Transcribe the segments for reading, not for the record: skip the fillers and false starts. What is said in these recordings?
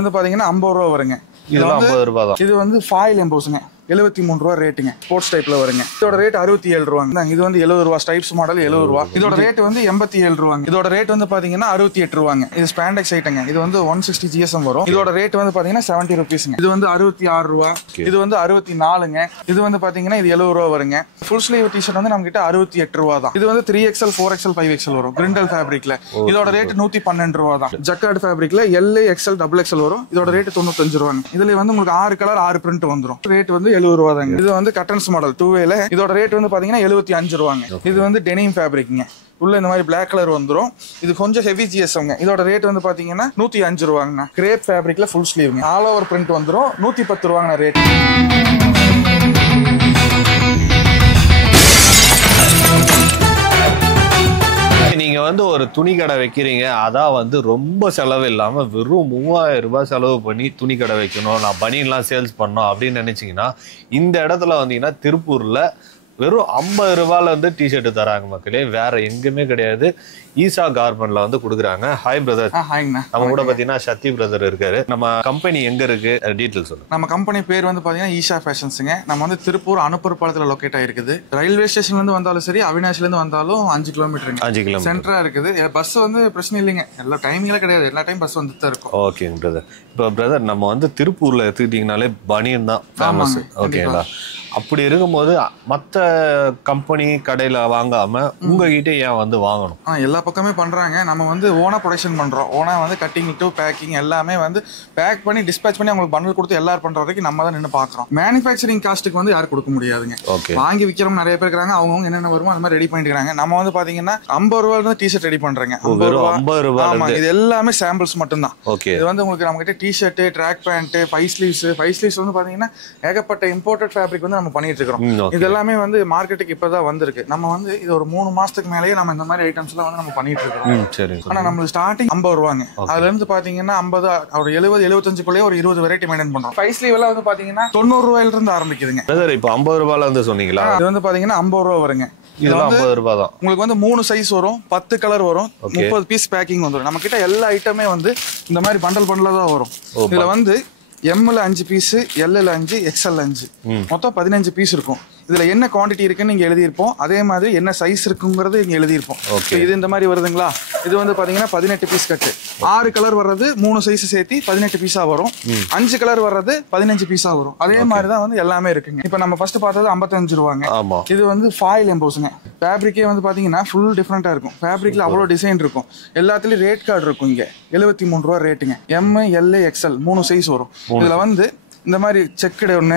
வந்து பாத்தீங்கன்னா 50 ரூபா வருங்க. இதெல்லாம் 50 ரூபாய் தான். இது வந்து ஃபாயில் எம்போஸ்ங்க. 73 ரூபா ரேட்டுங்க. ஸ்போர்ட்ஸ் டைப்ல வருங்க. இதோட ரேட் 67 ரூபாங்க. இது வந்து 70 ரூபா ஸ்டைப்ஸ் மாடல் 70 ரூபா. இதோட ரேட் வந்து 87 ரூபாங்க. இதோட ரேட் வந்து பாத்தீங்கன்னா 68 ரூபாங்க. இது ஸ்பாண்டெக்ஸ் ஐட்டங்க. இது வந்து 160 GSM வரும். இதோட ரேட் வந்து பாத்தீங்கன்னா 70 ரூபீஸ்ங்க. இது வந்து 66 ரூபா. இது வந்து 64ங்க. இது வந்து பாத்தீங்கன்னா இது 70 ரூபா வருங்க. ஃபுல் ஸ்லீவ் டி-ஷர்ட் வந்து நம்ம கிட்ட 68 ரூபா தான். இது வந்து 3XL 4XL 5XL வரும். கிரிண்டல் ஃபேப்ரிக்ல. இதோட ரேட் 112 ரூபா தான். ஜக்கார்ட் ஃபேப்ரிக்ல L XL XXL வரும். இதோட ரேட் 95 ரூபாங்க. இதுல வந்து உங்களுக்கு 6 கலர் 6 பிரிண்ட் வந்துரும். ரேட் வந்து 70 ரூபா தாங்க. இது வந்து கட்டன்ஸ் மாடல் 2வேல. இதோட ரேட் வந்து பாத்தீங்கன்னா 75 ரூபாங்க. இது வந்து டெனிம் ஃபேப்ரிக்ங்க. உள்ள இந்த மாதிரி பிளாக் கலர் வந்துரும். இது கொஞ்சம் ஹெவி GSMங்க. இதோட ரேட் வந்து பாத்தீங்கன்னா 105 ரூபாங்க. கிரேப் ஃபேப்ரிக்ல ஃபுல் ஸ்லீவ்ங்க. ஆல் ஓவர் பிரிண்ட் வந்துரும். 110 ரூபாங்க ரேட். நீங்க வந்து ஒரு துணி கடை வைக்கிறீங்க, அதான் வந்து ரொம்ப செலவு இல்லாம வெறும் 3000 ரூபாய் செலவு பண்ணி துணி கடை வைக்கணும், நான் பனியன்லாம் சேல்ஸ் பண்ணணும் அப்படின்னு நினைச்சீங்கன்னா இந்த இடத்துல வந்தீங்கன்னா திருப்பூர்ல வெறும் 50 ரூபாயில வந்து டிஷர்ட் தராங்க மக்களே. வேற எங்குமே கிடையாது. ஈசா கார்மெண்ட்ல வந்து கொடுக்குறாங்க. Hi brother. நம்ம கூட பாத்தீங்கன்னா சத்தி பிரதர் இருக்காரு. நம்ம கம்பெனி எங்க இருக்கு டீடைல் சொல்லுங்க. நம்ம கம்பெனி பேர் வந்து பாத்தீங்கன்னா ஈஷா ஃபேஷன்ஸ்ங்க. நம்ம வந்து திருப்பூர் அனுப்பூர் பாலத்துல லொகேட் ஆயிருக்குது. ரயில்வே ஸ்டேஷன்ல இருந்து வந்தாலும் சரி, அவினாஷ்ல இருந்து வந்தாலும் 5 கிலோமீட்டருங்க. 5 கிலோமீட்டர் சென்டரா இருக்குது. பஸ் வந்து பிரச்சனை இல்லைங்க. எல்லா டைமிங்ல கிடையாது. எல்லா டைம் பஸ் வந்துட்டு தான் இருக்கும். ஓகேங்க பிரதர். இப்போ பிரதர் நம்ம வந்து திருப்பூர்ல எடுத்துக்கிட்டீங்கனாலே பனியன் தான் ஃபேமஸ். ஓகேங்களா? அப்படி இருக்கும்போது மற்ற கம்பெனி கடையில வாங்காம உங்ககிட்ட ஏன் வந்து வாங்கணும்? எல்லா பக்கமே பண்றாங்க. நம்ம வந்து ஓனா ப்ரொடக்ஷன் பண்றோம். ஓனா வந்து கட்டிங் டு பேக்கிங் எல்லாமே வந்து பேக் பண்ணி டிஸ்பேச் பண்ணி அவங்களுக்கு பண்டில் கொடுத்து எல்லாரும் பண்ற வரைக்கும் நம்ம தான் நின்று பாக்குறோம். மேனுஃபேக்சரிங் காஸ்ட்டுக்கு வந்து யாரும் கொடுக்க முடியாதுங்க. வாங்கி விற்கிறவங்க நிறைய பேர் இருக்காங்க. அவங்க என்னென்ன வருமோ அது மாதிரி ரெடி பண்ணிட்டு இருக்காங்க. நம்ம வந்து பாத்தீங்கன்னா 50 ரூபாயில இருந்து டிஷர்ட் ரெடி பண்றேங்க. 50 ரூபாய். ஆமா, இது எல்லாமே சாம்பிள்ஸ் மட்டும் தான். இது வந்து உங்களுக்கு நம்ம கிட்ட டிஷர்ட், ட்ராக் பேண்ட், 5 ஸ்லீவ்ஸ் வந்து பாத்தீங்கன்னா ஏகப்பட்ட இம்போர்ட்டட் ஃபேப்ரிக் வந்து நம்ம பண்ணிட்டு இருக்கோம். இது எல்லாமே வந்து மார்க்கெட்டுக்கு இப்பதான் வந்திருக்கு. நம்ம வந்து இது ஒரு 3 மாசத்துக்கு மேலேயே நம்ம இந்த மாதிரி ஐட்டம்ஸ் எல்லாம் வந்து நம்ம பண்ணிட்டு இருக்கோம். ஆனா நம்மளுக்கு ஸ்டார்டிங் 50 ரூபாங்க. அதுல இருந்து பாத்தீங்கன்னா 50 ஒரு 70 75 ஒரு 20 வெரைட்டி மெயின்டைன் பண்றோம். 5 ஸ்லீவ் எல்லாம் வந்து பாத்தீங்கன்னா 90 ரூபாயில இருந்து ஆரம்பிக்குதுங்க. இப்போ 50 ரூபாயில வந்து சொன்னீங்களா? இது வந்து பாத்தீங்கன்னா 50 ரூபா வருங்க. இதெல்லாம் 50 ரூபாய் தான். உங்களுக்கு வந்து 3 சைஸ் வரும், 10 கலர் வரும், 30 பீஸ் பேக்கிங் வந்துடும். நம்ம கிட்ட எல்லா ஐட்டமே வந்து இந்த மாதிரி பண்டலா தான் வரும். இதுல வந்து எம்ல 5 பீஸ், எல்ல 5, எக்ஸ்எல் 5, மொத்தம் 15 பீஸ் இருக்கும். இதுல என்ன குவாண்டிட்டி இருக்குன்னு இங்க எழுதியிருப்போம். அதே மாதிரி என்ன சைஸ் இருக்குங்கிறது இங்க எழுதியிருப்போம். இது இந்த மாதிரி வருதுங்களா? இது வந்து பாத்தீங்கன்னா 18 பீஸ் கட்டு. 6 கலர் வர்றது 3 சைஸ் சேர்த்து 18 பீஸா வரும். 5 கலர் வர்றது 15 பீஸா வரும். அதே மாதிரி தான் வந்து எல்லாமே இருக்குங்க. இப்ப நம்ம ஃபர்ஸ்ட் பார்த்தது 55 ரூபாங்க. இது வந்து ஃபாயில் எம்போஸ்ங்க. ஃபேப்ரிக்கே வந்து பாத்தீங்கன்னா ஃபுல் டிஃபரெண்டா இருக்கும். ஃபேப்ரிக்ல அவ்வளவு டிசைன் இருக்கும். எல்லாத்துலயும் ரேட் கார்டு இருக்கும். இங்க 73 ரூபா ரேட்டுங்க. எம், எல், எக்ஸ்எல் 3 சைஸ் வரும். இதுல வந்து இந்த மாதிரி செக்குடு ஒன்று,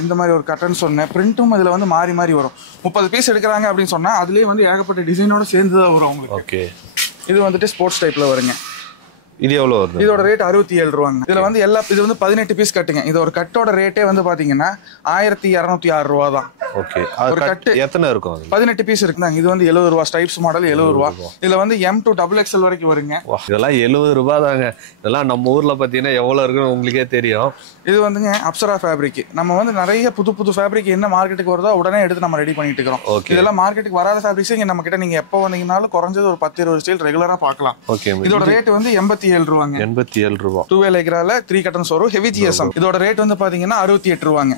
இந்த மாதிரி ஒரு கட்டன்ஸ் ஒன்று, பிரிண்ட்டும் இதில் வந்து மாறி மாறி வரும். 30 பீஸ் எடுக்கிறாங்க அப்படின்னு சொன்னால் அதுலேயே வந்து ஏகப்பட்ட டிசைனோட சேர்ந்து தான் வரும் உங்களுக்கு. இது வந்துட்டு ஸ்போர்ட்ஸ் டைப்ல வருங்க. இது எவ்வளவு வருது? இதோட ரேட் 67 ரூபாங்க. இதுல வந்து இது வந்து 18 பீஸ் கட்டுங்க. இது ஒரு கட்டோட ரேட்டே வந்து பாத்தீங்கன்னா 1206 ரூபா தான். ஒரு கட்டு எத்தனை இருக்கும்? 18 பீஸ் இருக்குங்க. இது வந்து 70 ரூபா ஸ்டைப்ஸ் மாடல் 70 ரூபா. இதுல வந்து M to XXL வரைக்கும் வருங்க. இதெல்லாம் 70 ரூபாய் தாங்க. இதெல்லாம் நம்ம ஊர்ல பாத்தீங்கன்னா எவ்வளவு இருக்குன்னு உங்களுக்கே தெரியும். இது வந்துங்க அப்சரா ஃபேப்ரிக். நம்ம வந்து நிறைய புது ஃபேப்ரிக் என்ன மார்க்கெட்டுக்கு வருதோ உடனே எடுத்து நம்ம ரெடி பண்ணிட்டு இருக்கோம். இதெல்லாம் மார்க்கெட்டுக்கு வராத ஃபேப்ரிக்ஸ் இங்க நம்ம கிட்ட நீங்க எப்போ வந்தீங்கனாலும் குறைஞ்சது ஒரு 10-20 ஸ்டைல் ரெகுலரா பார்க்கலாம். இதோட ரேட் வந்து 87 ரூபாங்க. 87 ரூபாய். 2 லைக்ரால 3 கட்டன்ஸ் வரும். Heavy GSM. இதோட ரேட் வந்து பாத்தீங்கன்னா 68 ரூபாங்க.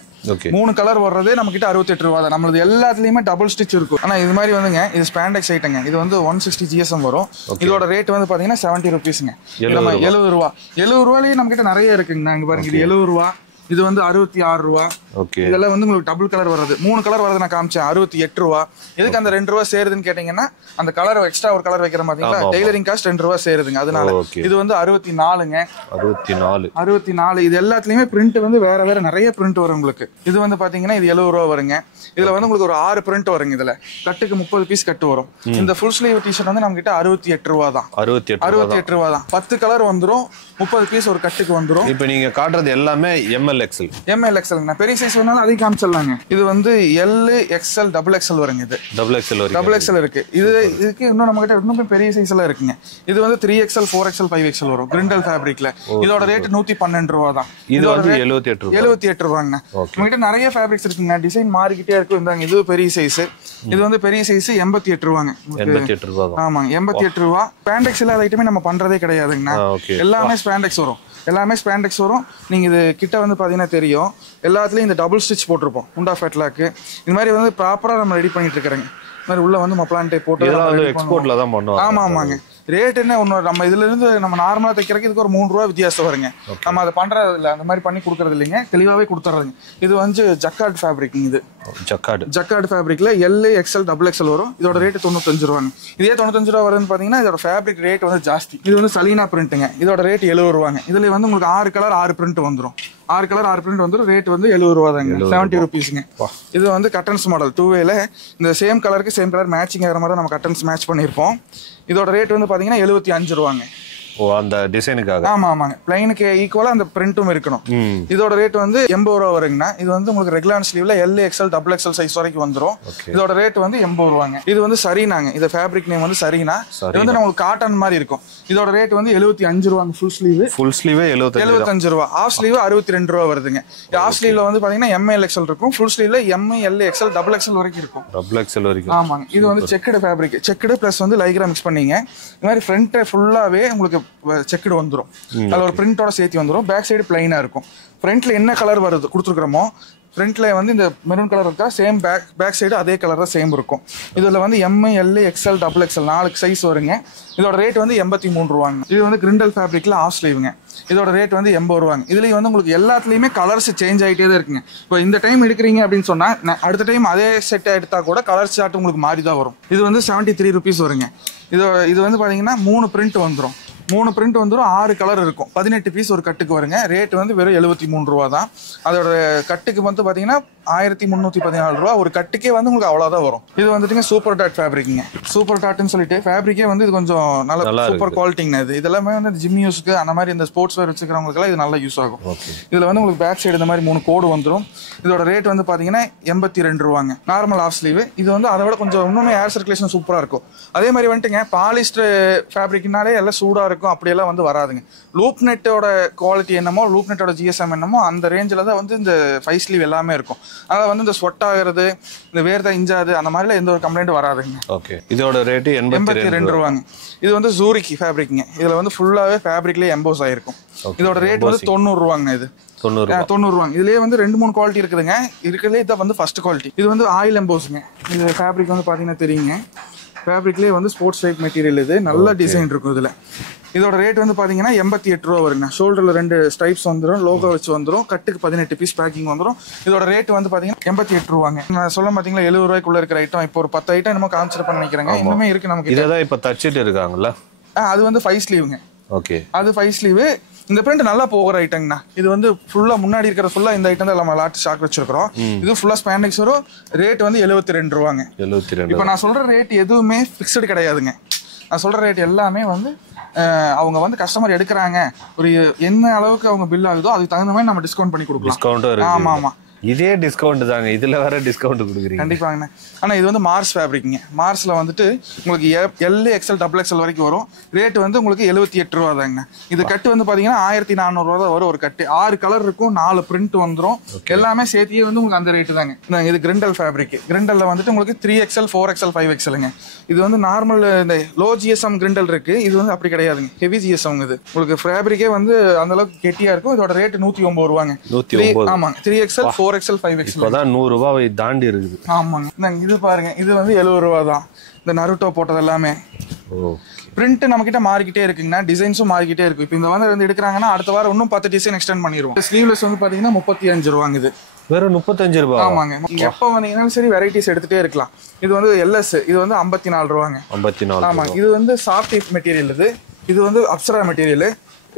3 கலர் வர்றது நம்ம கிட்ட 68 ரூபா தான். நம்மளது எல்லாத்துலயுமே டபுள் ஸ்டிச் இருக்கும். ஆனா இது மாதிரி வந்துங்க இது ஸ்பாண்டெக்ஸ் ஐட்டங்க. இது வந்து 160 GSM வரும். இதோட ரேட் வந்து பாத்தீங்கன்னா 70 ரூபீஸ்ங்க. 70 ரூபா. 70 ரூபாயிலேயே நம்ம கிட்ட நிறைய இருக்குங்க. இங்க பாருங்க, இது 70 ரூபா. இது வந்து 66 ரூபா. இதெல்லாம் வந்து உங்களுக்கு டபுள் கலர் வருது. 3 கலர் வருது நான் காமிச்சேன், 68 ரூபா. எதுக்கு அந்த 2 ரூபா சேருதுன்னு கேட்டீங்கன்னா அந்த கலர் எக்ஸ்ட்ரா ஒரு கலர் வைக்கிற பாத்தீங்களா, டெய்லரிங் காஸ்ட் 2 ரூபா சேருதுங்க. அதனால இது வந்து 64ங்க. 64. இது எல்லாத்துலயுமே பிரிண்ட் வந்து வேற நிறைய பிரிண்ட் வரும் உங்களுக்கு. இது வந்து பாத்தீங்கன்னா இது 70 ரூபா வருங்க. இதுல வந்து உங்களுக்கு ஒரு 6 பிரிண்ட் வருங்க. இதுல கட்டுக்கு 30 பீஸ் கட்டு வரும். இந்த ஃபுல் ஸ்லீவ் டி-ஷர்ட் வந்து நம்ம கிட்ட 68 ரூபா தான். 68 ரூபா தான். 10 கலர் வந்துரும், 30 பீஸ் ஒரு கட்டுக்கு வந்துரும். இப்போ நீங்க காட்டுறது எல்லாமே ML XL. ML XL. நான் பெரிய சைஸ் வேணாலும் அதையும் காமிச்சிடலாங்க. இது வந்து L, XL, XXL வருங்க. இது XXL இருக்கு. இதுக்கு இன்னும் நம்ம கிட்ட இன்னும் பெரிய சைஸ் எல்லாம் இருக்குங்க. இது வந்து 3XL 4XL 5XL வரும். கிரிண்டல் ஃபேப்ரிக்ல. இதோட ரேட் 112 ரூபா தான். இது வந்து 78 ரூபாங்க. நம்ம கிட்ட நிறைய ஃபேப்ரிக்ஸ் இருக்குங்க. டிசைன் மாறிக்கிட்டே இருக்கு. இந்தாங்க, இது பெரிய சைஸ். இது வந்து பெரிய சைஸ் 88 ரூபாங்க. 88 ரூபா. ஆமாங்க, 88 ரூபா. ஸ்பாண்டெக்ஸ் இல்லாத ஐட்டமே நம்ம பண்றதே கிடையாதுங்கண்ணா. எல்லாமே ஸ்பாண்டெக்ஸ் வரும். எல்லாமே ஸ்பாண்டெக்ஸ் வரும். நீங்கள் இது கிட்ட வந்து பார்த்தீங்கன்னா தெரியும், எல்லாத்துலேயும் இந்த டபுள் ஸ்டிச் போட்டிருப்போம், உண்டா ஃபெட்லாக்கு. இந்த மாதிரி வந்து ப்ராப்பராக நம்ம ரெடி பண்ணிட்டு இருக்கிறேங்க. இந்த மாதிரி உள்ள வந்து மப்ளான் டைப் போட்டு எக்ஸ்போர்ட்ல தான் பண்ணுவோம். ஆமாங்க. ரேட் என்ன ஒன்று, நம்ம இதுல இருந்து நம்ம நார்மலாக தைக்கிறதுக்கு இதுக்கு ஒரு 3 ரூபா வித்தியாசம் வருங்க. நம்ம அதை பண்றது இல்லை, அந்த மாதிரி பண்ணி கொடுக்கறது இல்லைங்க, தெளிவாகவே கொடுத்துட்றதுங்க. இது வந்து ஜக்கார்ட் ஃபேப்ரிக். இது ஜக்கார்ட் ஃபேப்ரிக்ல எல் எக்ஸ்எல் டபுள் எக்ஸ்எல் வரும். இதோட ரேட் 95 ரூபாங்க. இதே 95 ரூபா வருதுன்னு பார்த்தீங்கன்னா இதோட ஃபேப்ரிக் ரேட் வந்து ஜாஸ்தி. இது வந்து சலீனா பிரிண்ட்டுங்க. இதோட ரேட் 70 ரூபாங்க. இதுல வந்து உங்களுக்கு 6 கலர் 6 பிரிண்ட் வந்துடும். 6 கலர் 6 பிரிண்ட் வந்துடும். ரேட் வந்து 70 ரூபா தாங்க, 70 ருபீஸுங்க. இது வந்து கட்டன்ஸ் மாடல் 2வேல இந்த சேம் கலருக்கு சேம் கலர் மேட்சிங் ஆகிற மாதிரி நம்ம கட்டன்ஸ் மேட்ச் பண்ணியிருப்போம். இதோட ரேட் வந்து பார்த்தீங்கன்னா 75 ரூபாங்க. அந்த டிசைனுக்காக. ஆமாங்க, பிளைனுக்கு ஈக்குவலா அந்த பிரிண்ட்டும் இருக்கணும். இதோட ரேட் வந்து 80 ரூபா வருங்கண்ணா. இது வந்து உங்களுக்கு ரெகுலர் ஸ்லீவ்ல L XL double XL size வரைக்கும் வந்துடும். இதோட ரேட் வந்து 80 ரூபாங்க. இது வந்து சரினாங்க. இந்த ஃபேப்ரிக் நேம் வந்து சரினா. இது வந்து உங்களுக்கு காட்டன் மாதிரி இருக்கும். இதோட ரேட் வந்து 75 ரூபாங்க. ஃபுல் ஸ்லீவ் 75 ரூபா. ஆஃப் ஸ்லீவ் 62 ரூபா வருதுங்க. ஆஃப் ஸ்லீவ்ல வந்து பாத்தீங்கன்னா எம்எல் எக்ஸ்எல் இருக்கும். ஃபுல் ஸ்லீவ்ல M L XL double XL வரைக்கும் இருக்கும். ஆமாங்க. இது வந்து செக்குடு ஃபேப்ரிக். செக்குடு பிளஸ் வந்து லைக்ரா மிக்ஸ் பண்ணீங்க. இந்த மாதிரி ஃப்ரண்ட் ஃபுல்லாவே உங்களுக்கு செக்குடு வந்துடும். அதில் ஒரு பிரிண்டோட சேர்த்து வந்துடும். பேக் சைடு பிளைனா இருக்கும். ஃப்ரண்ட்ல என்ன கலர் வருது கொடுத்துருக்குறோமோ, ஃப்ரண்ட்ல வந்து இந்த மெரூன் கலர் இருக்கா, சேம் பேக் சைடு அதே கலர் தான் சேம் இருக்கும். இதில் வந்து M L XL double XL 4 size வருங்க. இதோட ரேட் வந்து 83 ரூபாங்க. இது வந்து கிரிண்டல் ஃபேப்ரிக்ல ஆஃப் ஸ்லீவுங்க. இதோட ரேட் வந்து 80 ரூபாங்க. இதுலேயும் வந்து உங்களுக்கு எல்லாத்துலேயுமே கலர்ஸ் சேஞ்ச் ஆகிட்டே தான் இருக்குங்க. இப்போ இந்த டைம் எடுக்கிறீங்க அப்படின்னு சொன்னால் அடுத்த டைம் அதே செட் எடுத்தா கூட கலர் சார்ட் உங்களுக்கு மாறி தான் வரும். இது வந்து 73 ருபீஸ் வருங்க. இது வந்து பார்த்தீங்கன்னா 3 பிரிண்ட் வந்துடும். 3 பிரிண்ட் வந்துடும். 6 கலர் இருக்கும். 18 பீஸ் ஒரு கட்டுக்கு வருங்க. ரேட் வந்து வெறும் 73 ரூபா தான். அதோட கட்டுக்கு வந்து பார்த்தீங்கன்னா 1314 ரூபா. ஒரு கட்டுக்கே வந்து உங்களுக்கு அவ்வளோதான் வரும். இது வந்துட்டுங்க சூப்பர் டாட் ஃபேப்ரிக்ங்க. சூப்பர் டாட்னு சொல்லிட்டு ஃபேப்ரிக்கே வந்து இது கொஞ்சம் நல்ல சூப்பர் குவாலிட்டிங்க. இது இதெல்லாமே வந்து ஜிம் யூஸ்க்கு அந்த மாதிரி இந்த ஸ்போர்ட்ஸ் வேர் வச்சுக்கிறவங்களுக்குலாம் இது நல்லா யூஸ் ஆகும். இதில் வந்து உங்களுக்கு பேக் சைடு இந்த மாதிரி 3 கோடு வந்துடும். இதோட ரேட் வந்து பார்த்தீங்கன்னா 82 ரூபாங்க. Normal off sleeve. இது வந்து அதை விட கொஞ்சம் இன்னுமே ஏர் சர்க்குலேஷன் சூப்பராக இருக்கும். அதே மாதிரி வந்துட்டுங்க பாலிஸ்டர் ஃபேப்ரிக்னாலே எல்லாம் சூடாக இருக்கும், அப்படியெல்லாம் வந்து வராதுங்க. லூப் நெட்டோட குவாலிட்டி என்னமோ, லூப் நெட்டோட ஜிஎஸ்எம் என்னமோ அந்த ரேஞ்சில் தான் வந்து இந்த 5 ஸ்லீவ் எல்லாமே இருக்கும். அதனால் வந்து இந்த ஸ்வெட் ஆகிறது, இந்த வேர்தா இஞ்சாது அந்த மாதிரிலாம் எந்த ஒரு கம்ப்ளைண்ட் வராதுங்க. ஓகே. இதோட ரேட்டு 82 ரூபாங்க. இது வந்து ஜூரிக்கி ஃபேப்ரிக்ங்க. இதில் வந்து ஃபுல்லாகவே ஃபேப்ரிக்லேயே எம்போஸ் ஆகிருக்கும். இதோட ரேட் வந்து 90 ரூபாங்க. இது 90 ரூபாங்க. இதுலேயே வந்து 2-3 குவாலிட்டி இருக்குதுங்க. இருக்கிறதுலே இதான் வந்து ஃபர்ஸ்ட் குவாலிட்டி. இது வந்து ஆயில் எம்போஸுங்க. இது ஃபேப்ரிக் வந்து பார்த்தீங்கன்னா தெரியுங்க, ஃபேப்ரிக்லேயே வந்து ஸ்போர்ட்ஸ் டைப் மெட்டீரியல். இது நல்ல டிசைன் இருக்கும் இதில். இதோட ரேட் வந்து பார்த்தீங்கன்னா 88 ரூபா வருங்க. ஷோல்டரில் 2 ஸ்ட்ரைப்ஸ் வந்துடும், லோகோ வச்சு வந்துடும். கட்டுக்கு 18 பீஸ் பேக்கிங் வந்துடும். இதோட ரேட் வந்து பார்த்தீங்கன்னா 88 ரூபாங்க. நான் சொல்ல பார்த்தீங்கன்னா 70 ரூபாய்க்குள்ள இருக்கிற ஐட்டம் இப்போ ஒரு 10 ஐட்டம் நம்ம கான்சிடர் பண்ண நினைக்கிறேங்க. இன்னுமே இருக்கு நமக்கு. இதான் இப்போ தச்சிட்டு இருக்காங்கல்ல. அது வந்து 5 ஸ்லீவுங்க. ஓகே. அது 5 ஸ்லீவு. இந்த பிரிண்ட் நல்லா போகிற ஐட்டங்கண்ணா. இது வந்து ஃபுல்லா முன்னாடி இருக்கிற ஃபுல்லா இந்த ஐட்டம் தான் நம்ம லாட் ஸ்டாக் வச்சிருக்கிறோம். இது ஃபுல்லா ஸ்பாண்டெக்ஸ் வரும். ரேட் வந்து 72 ரூபாங்க. 72. இப்போ நான் சொல்ற ரேட் எதுவுமே ஃபிக்ஸ்டு கிடையாதுங்க. நான் சொல்ற ரேட் எல்லாமே வந்து அவங்க வந்து கஸ்டமர் எடுக்கிறாங்க, ஒரு என்ன அளவுக்கு அவங்க பில் ஆகுதோ அதுக்கு தகுந்த மாதிரி நம்ம டிஸ்கவுண்ட் பண்ணி கொடுக்கலாம். ஆமா. இதே டிஸ்கவுண்ட் தாங்க. இதுல வேற டிஸ்கவுண்ட் கொடுக்குறீங்க. கண்டிப்பாங்கண்ணா. ஆனால் இது வந்து மார்ஸ் ஃபேப்ரிக்ங்க. மார்ஸில் வந்துட்டு உங்களுக்கு எல் எக்ஸ்எல் டபுள் எக்ஸ்எல் வரைக்கும் வரும். ரேட் வந்து உங்களுக்கு 78 ரூபா தாங்கண்ணா. இது கட்டு வந்து பார்த்தீங்கன்னா 1400 ரூபா தான் வரும் ஒரு கட்டு. 6 கலர் இருக்கும், 4 பிரிண்ட் வந்துடும். எல்லாமே சேர்த்தியே வந்து உங்களுக்கு அந்த ரேட்டு தாங்க. இது கிரிண்டல் ஃபேப்ரிக். கிரிண்டலில் வந்துட்டு உங்களுக்கு 3XL 4XL 5XLங்க. இது வந்து நார்மல் இந்த லோ ஜிஎஸ்எம் கிரிண்டல் இருக்கு. இது வந்து அப்படி கிடையாதுங்க, ஹெவி ஜிஎஸ்எம். இது உங்களுக்கு ஃபேப்ரிக்கே வந்து அந்த அளவுக்கு கெட்டியா இருக்கும். இதோட ரேட் 109 ரூபாங்க. ஆமாங்க. 3XL 4XL 5XL. இப்போதான் 100 ரூபாய் தாண்டி இருக்குது. ஆமாங்க. இது பாருங்க, இது வந்து 70 ரூபா தான். இந்த நருட்டோ போட்டது எல்லாமே. பிரிண்ட் நம்ம கிட்ட மாறிக்கிட்டே இருக்குங்கண்ணா. டிசைன்ஸும் மாறிக்கிட்டே இருக்கு. இப்போ இந்த வந்து எடுக்கிறாங்கன்னா அடுத்த வாரம் இன்னும் 10 டிசைன் எக்ஸ்டெண்ட் பண்ணிடுவோம். ஸ்லீவ்லெஸ் வந்து பாத்தீங்கன்னா 35 ரூபாங்க. இது வெறும் 35 ரூபா. ஆமாங்க. நீங்க எப்போ வந்தீங்கன்னாலும் சரி வெரைட்டிஸ் எடுத்துட்டே இருக்கலாம். இது வந்து எல்எஸ். இது வந்து 54 ரூபாங்க. 54. ஆமாங்க. இது வந்து சாஃப்ட் மெட்டீரியல். இது வந்து அப்சரா மெட்டீரியல்.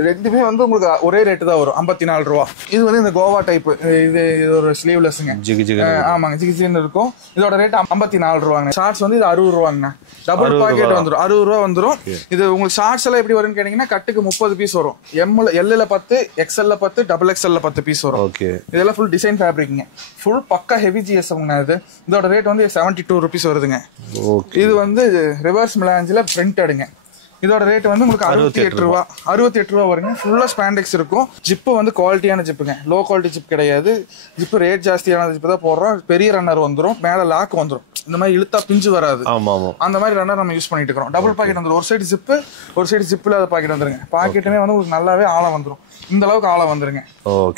ரெண்டுமே வந்து உங்களுக்கு ஒரே ரேட்டு தான் வரும், 54 ரூபா. இது வந்து இந்த கோவா டைப். இது ஒரு ஸ்லீவ்லெஸ்ங்க. ஆமாங்க, ஜிகிஜின்னு இருக்கும். இதோட ரேட் 54 ரூபாங்க. ஷார்ட்ஸ் வந்து இது 60 ரூபாங்க. டபுள் பாக்கெட் வந்துடும், 60 ரூபா வந்துடும். இது உங்களுக்கு ஷார்ட்ஸ் எல்லாம் எப்படி வரும்னு கேட்டீங்கன்னா கட்டுக்கு 30 பீஸ் வரும். எல்ல 10, எக்ஸ்எல்ல 10, டபுள் எக்ஸ்எல்ல 10 பீஸ் வரும். இதெல்லாம் ஃபுல் டிசைன் ஃபேப்ரிக்ங்க. ஃபுல் பக்கா ஹெவி ஜிஎஸ்எம்ங்க. இது இதோட ரேட் வந்து 72 ருபீஸ் வருதுங்க. இது வந்து ரிவர்ஸ் மிலாஞ்சில் பிரிண்டடுங்க. இதோட ரேட் வந்து உங்களுக்கு 68 ரூபா. 68 ரூபா வருங்க. ஃபுல்லா ஸ்பாண்டெக்ஸ் இருக்கும். ஜிப்பு வந்து குவாலிட்டியான ஜிப்புங்க, லோ குவாலிட்டி ஜிப் கிடையாது. ஜிப்பு ரேட் ஜாஸ்தியான ஜிப்பு தான் போடுறோம். பெரிய ரன்னர் வந்துடும், மேல லாக் வந்துடும். இந்த மாதிரி இழுத்தா பிஞ்சு வராது. ஆமா ஆமா. அந்த மாதிரி ரன்னர் நம்ம யூஸ் பண்ணிட்டு இருக்கோம். டபுள் பாக்கெட் வந்துடும். ஒரு சைடு ஜிப்பு, ஒரு சைடு ஜிப் இல்லாத பாக்கெட் வந்துருங்க. பாக்கெட்டுமே வந்து உங்களுக்கு நல்லாவே ஆழம் வந்துடும். இந்த அளவுக்கு ஆழம் வந்துருங்க.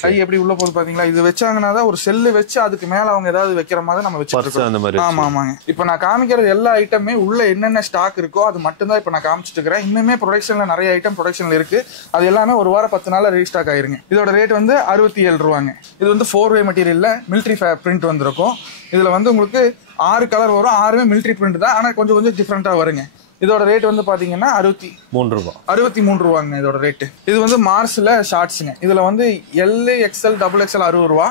கை எப்படி உள்ள போகுது பாத்தீங்களா? இது வச்சாங்கன்னா தான் ஒரு செல்லு வச்சு அதுக்கு மேல அவங்க ஏதாவது வைக்கிற மாதிரி நம்ம வச்சுட்டு. ஆமா ஆமாங்க. இப்ப நான் காமிக்கிறது எல்லா ஐட்டமே உள்ள என்னென்ன ஸ்டாக் இருக்கோ அது மட்டும் தான் இப்ப நான் காமிச்சிட்டு இருக்கிறேன். இன்னுமே ப்ரொடக்ஷன்ல நிறைய ஐட்டம் ப்ரொடக்ஷன்ல இருக்கு. அது எல்லாமே ஒரு வாரம் 10 நாள்ல ரீஸ்டாக் ஆயிருங்க. இதோட ரேட் வந்து 67 ரூபாங்க. இது வந்து 4-way மெட்டீரியல்ல மிலிட்டரி பிரிண்ட் வந்திருக்கும். இதுல வந்து உங்களுக்கு 6 கலர் வரும். 6மே மிலிட்டரி பிரிண்ட் தான். ஆனா கொஞ்சம் கொஞ்சம் டிஃப்ரெண்டா வருங்க. இதோட ரேட் வந்து பாத்தீங்கன்னா 63 ரூபாங்க இதோட ரேட். இது வந்து மார்ஸ்ல ஷார்ட்ஸுங்க. இதுல வந்து எல் எக்ஸ்எல் டபுள் எக்ஸ்எல் 60 ரூபா,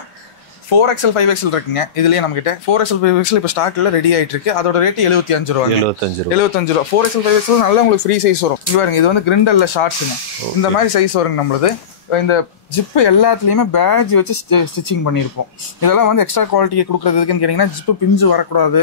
4XL 5XL இருக்குங்க. இதுலயே நம்ம கிட்ட 4XL 5XL இப்ப ஸ்டாக்ல ரெடி ஆயிட்டு இருக்கு. அதோட ரேட் 75 ரூபா. 75 ரூபா. 4XL 5XL நல்லா உங்களுக்கு ஃப்ரீ சைஸ் வரும். இங்க பாருங்க, இது வந்து கிரிண்டல்ல ஷார்ட்ஸுங்க. இந்த மாதிரி சைஸ் வருங்க நம்மளுது. இந்த ஜிப்பு எல்லாத்துலயுமே பேட்ச் வச்சு ஸ்டிச்சிங் பண்ணிருப்போம். இதெல்லாம் வந்து எக்ஸ்ட்ரா குவாலிட்டியை கொடுக்கறதுக்குன்னு கேட்டீங்கன்னா ஜிப்பு பிஞ்சு வரக்கூடாது,